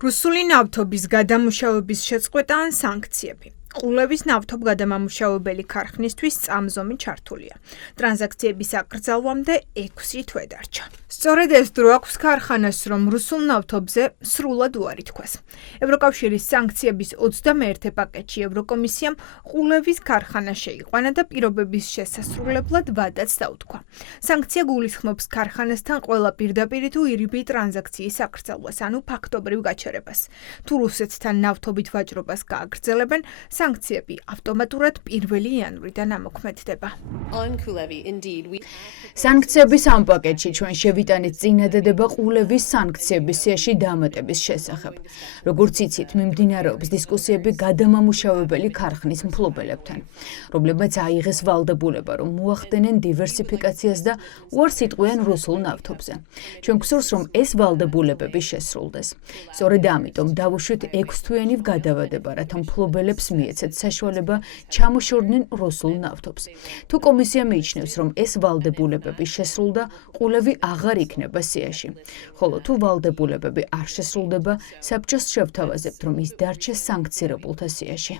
რუსული ნავთობის გადამუშავების შეწყვეტა ან სანქციები. ყულევის ნავთობ გადამამუშავებელი ქარხნისთვის წამზომი ჩართულია. ტრანზაქციების აკრძალვამდე 6 თვე დარჩა. სწორედ ეს დრო აქვს ქარხანას, რომ რუსულ ნავთობზე სრულად უარი თქვას. ევროკავშირის სანქციების 21 პაკეტში ევროკომისიამ ყულევის ქარხანა შეიყვანა და პირობების შესასრულებლად ვადაც დაუთქვა. სანქცია გულისხმობს ქარხანასთან ყველა პირდაპირ თუ ირიბი ტრანზაქციის აკრძალვას, ანუ ფაქტობრივ გაჩერებას. თუ რუსეთთან ნავთობით ვაჭრობას გააგრძელებენ, სანქციები ავტომატურად 1 იანვრიდან ამოქმედდება. სანქციების ამ პაკეტში ჩვენ შევიტანეთ წინადადება ყულევის სანქციების სიაში დამატების შესახებ. როგორც იცით, მიმდინარეობს დისკუსიები გადამამუშავებელი ქარხნის მფლობელებთან, რომლებმაც აიღეს ვალდებულება, რომ მოახდენენ დივერსიფიკაციას და უარს იტყვიან რუსულ ნავთობზე. ჩვენ გვსურს, რომ ეს ვალდებულებები შესრულდეს. სწორედ ამიტომ დავუშვით 6 თვიანი გადავადება, რათა მფლობელებს მიეცეთ საშუალება ჩამოშორდნენ რუსულ ნავთობს. თუ კომისია მიიჩნევს, რომ ეს ვალდებულებები შესრულდა, ყულევი აღარ იქნება სიაში. ხოლო თუ ვალდებულებები არ შესრულდება, საბჭოს შევთავაზებთ, რომ ის დარჩეს სანქცირებულთა სიაში.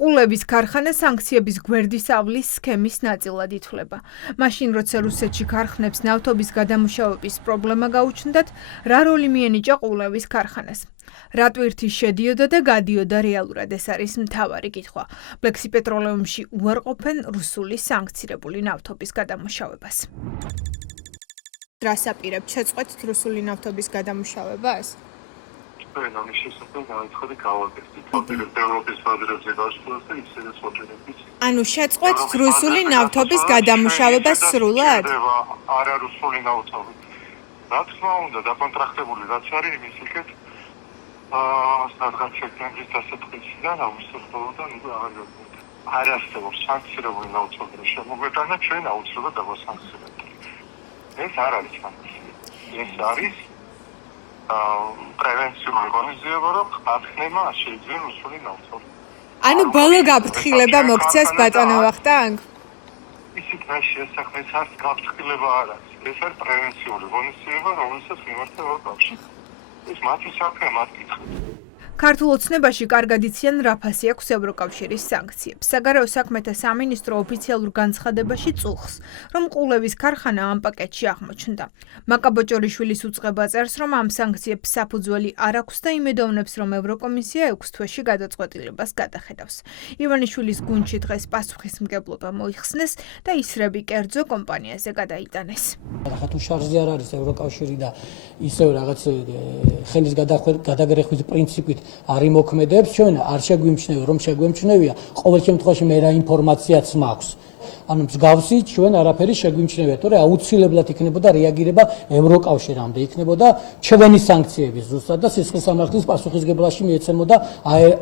ყულევის ქარხანა სანქციების გვერდისავლის სქემის ნაწილად ითვლება. მაშინ, როცა რუსეთში ქარხნებს ნავთობის გადამუშავების პრობლემა გაუჩნდათ, რა როლი მიენიჭა ყულევის ქარხანას? რა ტვირთი შედიოდა და გადიოდა რეალურად, ეს არის მთავარი კითხვა. ბლექსი პეტროლეუმში უარყოფენ რუსული სანქცირებული ნავთობის გადამუშავებას. რას აპირებთ შეწყვეტთ რუსული ნავთობის გადამუშავებას? ამის შესაძლოა გაიცხადე გავაკეთეთ ევროპის ბაზრებზე გასვლას და ისედაც მოწოდებით. ანუ შეწყვეტთ რუსული ნავთობის გადამუშავებას სრულად? არა რუსული ნავთობი. რა თქმა უნდა, დაკონტრაქტებული რაც არის, იმის იქეთ სადღაც სექტემბრის დასაწყისიდან აგვისტოს ბოლოდან უკვე აღარ გაგონდა. არ არსებობს სანქცირებული ნავთობის შემოგვეტანა, ჩვენ აუცილებლად დავასანქცირებთ. ეს არ არის სანქცია. ეს არის პრევენციული ღონისძიება, რომ ხარხნებმა შეიძლება რუსული ნავთობი. ანუ ბოლო გაფრთხილება მოგცეს ბატონო ვახტანგ? ისიც მაშინ ეს საქმე არც გაფრთხილება არ არის. ეს არის პრევენციული ღონისძიება, რომელსაც მიმართა ევროკავშირი. ეს მათი საქმე, მათ კითხავთ. ქართულ ოცნებაში კარგად იციან რა ფასი აქვს ევროკავშირის სანქციებს. საგარეო საქმეთა სამინისტრო ოფიციალურ განცხადებაში წუხს, რომ ყულევის ქარხანა ამ პაკეტში აღმოჩნდა. მაკა ბოჭორიშვილის უწყება წერს, რომ ამ სანქციებს საფუძველი არ აქვს და იმედოვნებს, რომ ევროკომისია 6 თვეში გადაწყვეტილებას გადახედავს. ივანიშვილის გუნდში დღეს პასუხისმგებლობა მოიხსნეს და ისრები კერძო კომპანიაზე გადაიტანეს. ახლა თუ შარჟზე არ არის ევროკავშირი და ისევ რაღაც ხელის გადაგრეხვის პრინციპით არ იმოქმედებს, ჩვენ არ შეგვიმჩნევია, რომ შეგვემჩნევია, ყოველ შემთხვევაში მე რა ინფორმაციაც მაქვს. ანუ მსგავსი ჩვენ არაფერი შეგვიმჩნევია, თორე აუცილებლად იქნებოდა რეაგირება ევროკავშირამდე, იქნებოდა ჩვენი სანქციების ზუსტად და სისხლის სამართლის პასუხისმგებლობაში მიეცემოდა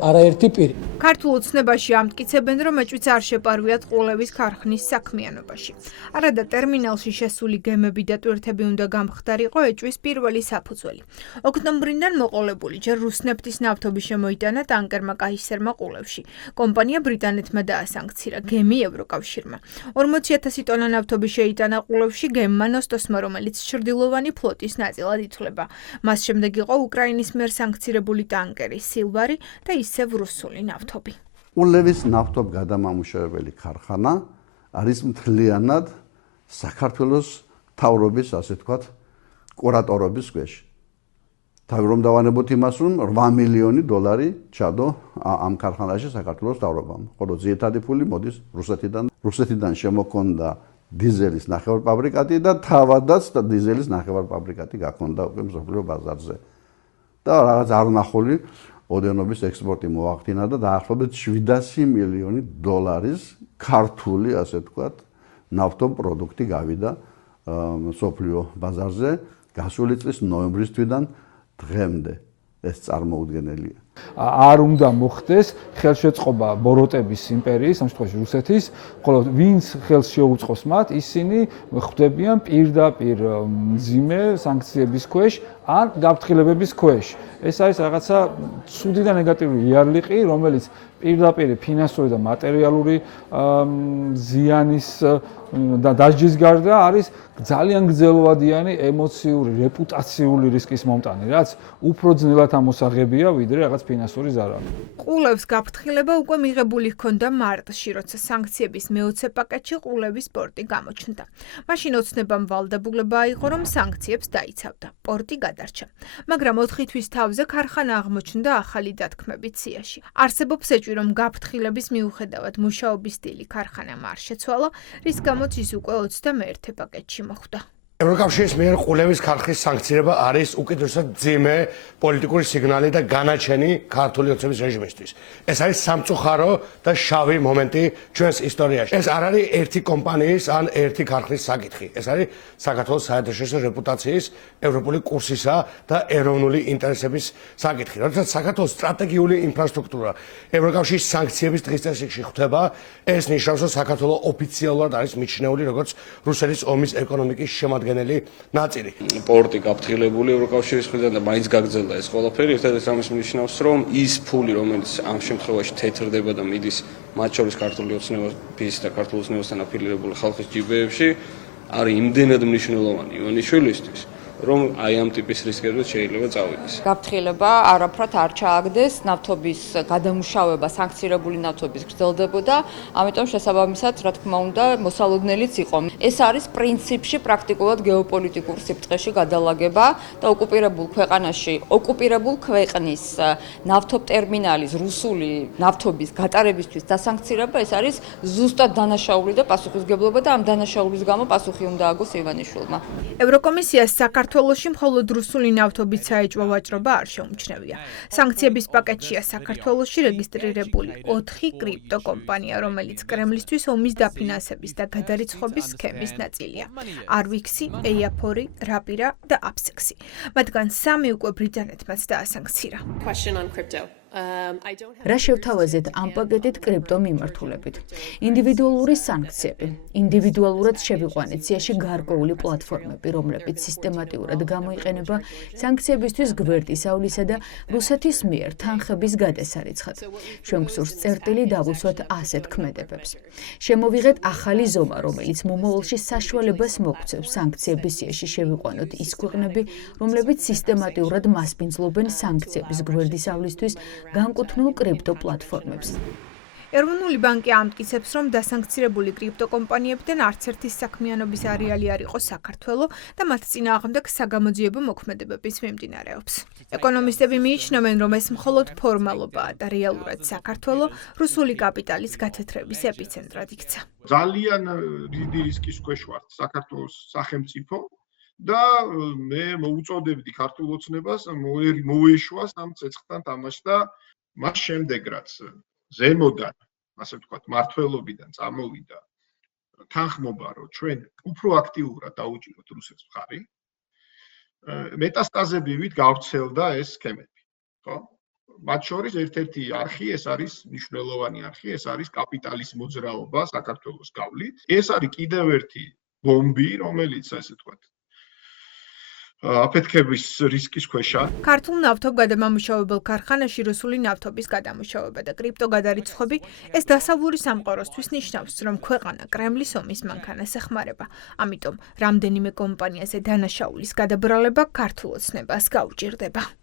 არაერთი პირი. ქართულ ოცნებაში ამტკიცებენ, რომ ეჭვიც არ შეპარვიათ ყულევის ქარხნის საქმიანობაში. არადა ტერმინალში შესული გემები და ტვირთები უნდა გამხდარიყო ეჭვის პირველი საფუძველი. ოქტომბრიდან მოყოლებული ჯერ რუსნეფტის ნავთობი შემოიტანა ტანკერმა კაისერმა ყულევში. კომპანია ბრიტანეთმა დაასანქცირა, გემი ევროკავშირმა. 40,000 ტონა ნავთობი შეიტანა ყულევში გემმა ნოსტოსმა, რომელიც ჩრდილოვანი ფლოტის ნაწილად ითვლება. მას შემდეგ იყო უკრაინის მიერ სანქცირებული ტანკერი სილვარი და ისევ რუსული ნავთობი. ყულევის ნავთობ გადამამუშავებელი ქარხანა არის მთლიანად საქართველოს მთავრობის, ასე ვთქვათ, კურატორობის ქვეშ. თავი რომ დავანებოთ იმას, რომ 8 მილიონი დოლარი ჩადო ამ ქარხანაში საქართველოს მთავრობამ. ხოლო ძირითადი ფული მოდის რუსეთიდან. რუსეთიდან შემოქონდა დიზელის ნახევარფაბრიკატი და თავადაც დიზელის ნახევარფაბრიკატი გაქონდა უკვე მსოფლიო ბაზარზე. და რაღაც არნახული ოდენობის ექსპორტი მოახდინა და დაახლოებით 700 მილიონი დოლარის ქართული, ასე ვთქვათ, ნავთობპროდუქტი გავიდა მსოფლიო ბაზარზე გასული წლის ნოემბრის თვიდან დღემდე. ეს წარმოუდგენელია. არ უნდა მოხდეს ხელშეწყობა ბოროტების იმპერიის, ამ შემთხვევაში რუსეთის, ხოლო ვინც ხელს შეუწყოს მათ, ისინი ხვდებიან პირდაპირ მძიმე სანქციების ქვეშ ან გაფრთხილებების ქვეშ. ეს არის რაღაცა ცუდი და ნეგატიური იარლიყი, რომელიც პირდაპირ ფინანსური და მატერიალური ზიანის და დასჯის გარდა არის ძალიან გრძელვადიანი ემოციური, რეპუტაციული რისკის მომტანი, რაც უფრო ძნელად ამოსაღებია, ვიდრე რაღაც ფინანსური ზარალი. ყულევს გაფრთხილება უკვე მიღებული ჰქონდა მარტში, როცა სანქციების მე-20 პაკეტში ყულევის პორტი გამოჩნდა. მაშინ ოცნებამ ვალდებულება აიღო, რომ სანქციებს დაიცავდა. პორტი გადარჩა. მაგრამ 4 თვის თავზე ქარხანა აღმოჩნდა ახალი დათქმებით სიაში. არსებობს ეჭვი, რომ გაფრთხილების მიუხედავად მუშაობის სტილი ქარხანამ არ შეცვალა, რის გამოც ის უკვე 21 პაკეტში მოხვდა. ევროკავშირის მიერ ყულევის ქარხნის სანქცირება არის უკიდურესად ძიმე პოლიტიკური სიგნალი და განაჩენი ქართული ოცნების რეჟიმისთვის. ეს არის სამწუხარო და შავი მომენტი ჩვენს ისტორიაში. ეს არ არის ერთი კომპანიის ან ერთი ქარხნის საკითხი. ეს არის საქართველოს საერთაშორისო რეპუტაციის, ევროპული კურსისა და ეროვნული ინტერესების საკითხი. როდესაც საქართველოს სტრატეგიული ინფრასტრუქტურა ევროკავშირის სანქციების დღის წესრიგში ხვდება, ეს ნიშნავს, რომ საქართველო ოფიციალურად არის მიჩნეული როგორც რუსეთის ომის ეკონომიკის შემადგენელი ნაწილი. პორტი გაფრთხილებული ევროკავშირის მხრიდან და მაინც გაგრძელდა ეს ყველაფერი. ერთადერთი რამის ნიშნავს, რომ ის ფული, რომელიც ამ შემთხვევაში თეთრდება და მიდის მათ შორის ქართული ოცნების და ქართულ ოცნებასთან აფილირებული ხალხის ჯიბეებში, არის იმდენად მნიშვნელოვანი ივანიშვილისთვის, რომ აი ამ ტიპის რისკებიც შეიძლება წავიდეს. გაფრთხილება არაფრად არ ჩააგდეს, ნავთობის გადამუშავება, სანქცირებული ნავთობის გრძელდებოდა, ამიტომ შესაბამისად, რა თქმა უნდა, მოსალოდნელიც იყო. ეს არის პრინციპში პრაქტიკულად გეოპოლიტიკურ სიბრტყეში გადალაგება და ოკუპირებულ ქვეყანაში, ოკუპირებულ ქვეყნის ნავთობტერმინალის რუსული ნავთობის გატარებისთვის დასანქცირება, ეს არის ზუსტად დანაშაული და პასუხისმგებლობა და ამ დანაშაულის გამო პასუხი უნდა ააგოს ივანიშვილმა. ევროკომისიას საქართველოში მხოლოდ რუსული ნავთობის საეჭვო ვაჭრობა არ შეუმჩნევია. სანქციების პაკეტშია საქართველოში რეგისტრირებული 4 კრიპტოკომპანია, რომელიც კრემლისთვის ომის დაფინანსების და გადარიცხვის სქემის ნაწილია. Arvixi, EIAPORI, Rapira და Apsexi. მათგან 3 უკვე ბრიტანეთმაც დაასანქცირა. რა შევთავაზეთ ამ პაკეტით კრიპტო მიმართულებით? ინდივიდუალური სანქციები, ინდივიდუალურად შევიყვანეთ სიაში გარკვეული პლატფორმები, რომლებიც სისტემატიურად გამოიყენება სანქციებისთვის გვერდისავლისა და რუსეთის მიერ თანხების გადასარიცხად. ჩვენ გსურს წერტილი დავუსვათ ასეთ ქმედებებს. შემოვიღეთ ახალი ზომა, რომელიც მომავალში საშუალებას მოგცევს სანქციების სიაში შევიყვანოთ ის ქვეყნები, რომლებიც სისტემატიურად მასპინძლობენ სანქციების გვერდისავლისთვის განკუთვნილ კრიპტო პლატფორმებს. ეროვნული ბანკი ამტკიცებს, რომ დასანქცირებული კრიპტოკომპანიებიდან არც ერთის საქმიანობის არეალი არ იყო საქართველო და მათ წინააღმდეგ საგამოძიებო მოქმედებების მიმდინარეობს. ეკონომისტები მიიჩნევენ, რომ ეს მხოლოდ ფორმალობაა და რეალურად საქართველო რუსული კაპიტალის გათეთრების ეპიცენტრად იქცა. ძალიან დიდი რისკის ქვეშ ვართ საქართველოს სახელმწიფო და მე მოუწოდებდი ქართულ ოცნებას მოეშვას ამ ცეცხლთან თამაში და მას შემდეგ რაც ზემოდან, ასე ვთქვათ, მართველობიდან წამოვიდა თანხმობა, რომ ჩვენ უფრო აქტიურად დაუჭიროთ რუსეთს მხარი, მეტასტაზებივით გავრცელდა ეს სქემები, ხო? მათ შორის ერთ-ერთი არხი, ეს არის მნიშვნელოვანი არხი, ეს არის კაპიტალის მოძრაობა საქართველოს გავლით. ეს არის კიდევ ერთი ბომბი, რომელიც, ასე ვთქვათ, აფეთქების რისკის ქვეშა. ქართულ ნავთობგადამამუშავებელ ქარხანაში რუსული ნავთობის გადამუშავება და კრიპტო გადარიცხვები ეს დასავლური სამყაროსთვის ნიშნავს, რომ ქვეყანა კრემლის ომის მანქანას ეხმარება. ამიტომ რამდენიმე კომპანიაზე დანაშაულის გადაბრალება ქართულ ოცნებას გაუჭირდება.